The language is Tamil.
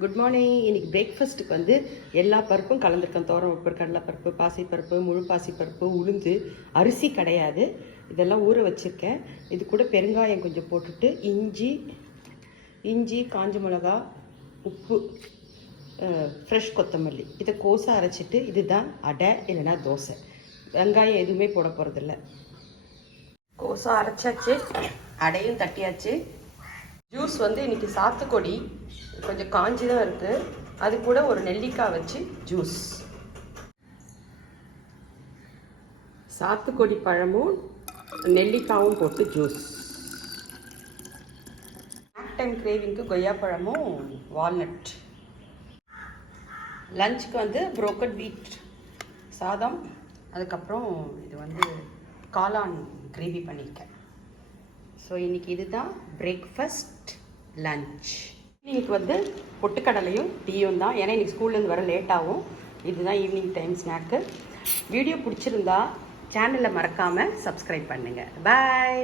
Good morning. இன்னைக்கு பிரேக்ஃபாஸ்ட்டுக்கு வந்து எல்லா பருப்பும் கலந்துருக்கேன். துவரம்பருப்பு, கடலைப்பருப்பு, பாசிப்பருப்பு, முழு பாசிப்பருப்பு, உளுந்து, அரிசி கிடையாது. இதெல்லாம் ஊற வச்சுருக்கேன். இது கூட பெருங்காயம் கொஞ்சம் போட்டுட்டு இஞ்சி, காஞ்ச மிளகா, உப்பு, ஃப்ரெஷ் கொத்தமல்லி இதை கோஸாக அரைச்சிட்டு இதுதான் அடை இல்லைன்னா தோசை. வெங்காயம் எதுவுமே போட போகிறதில்ல. கோஸாக அரைச்சாச்சு, அடையும் தட்டியாச்சு. ஜூஸ் வந்து இன்றைக்கி சாத்துக்கொடி கொஞ்சம் காஞ்சி தான் இருக்குது, அது கூட ஒரு நெல்லிக்காய் வச்சு ஜூஸ். சாத்துக்கொடி பழமும் நெல்லிக்காவும் போட்டு ஜூஸ். ஸ்நாக் டைம் கிரேவிங்க்கு கொய்யாப்பழமும் வால்நட். லஞ்சுக்கு வந்து புரோக்கன் வீட் சாதம், அதுக்கப்புறம் இது வந்து காளான் கிரேவி பண்ணியிருக்கேன். ஸோ இன்றைக்கி இதுதான் பிரேக்ஃபாஸ்ட் லஞ்ச். ஈவினிங்க்கு வந்து பொட்டுக்கடலையும் டீயும் தான், ஏன்னா இன்றைக்கி ஸ்கூல்லேருந்து வர லேட் ஆகும். இதுதான் ஈவினிங் டைம் ஸ்நாக்கு. வீடியோ பிடிச்சிருந்தா சேனலை மறக்காமல் சப்ஸ்கிரைப் பண்ணுங்கள். பாய்.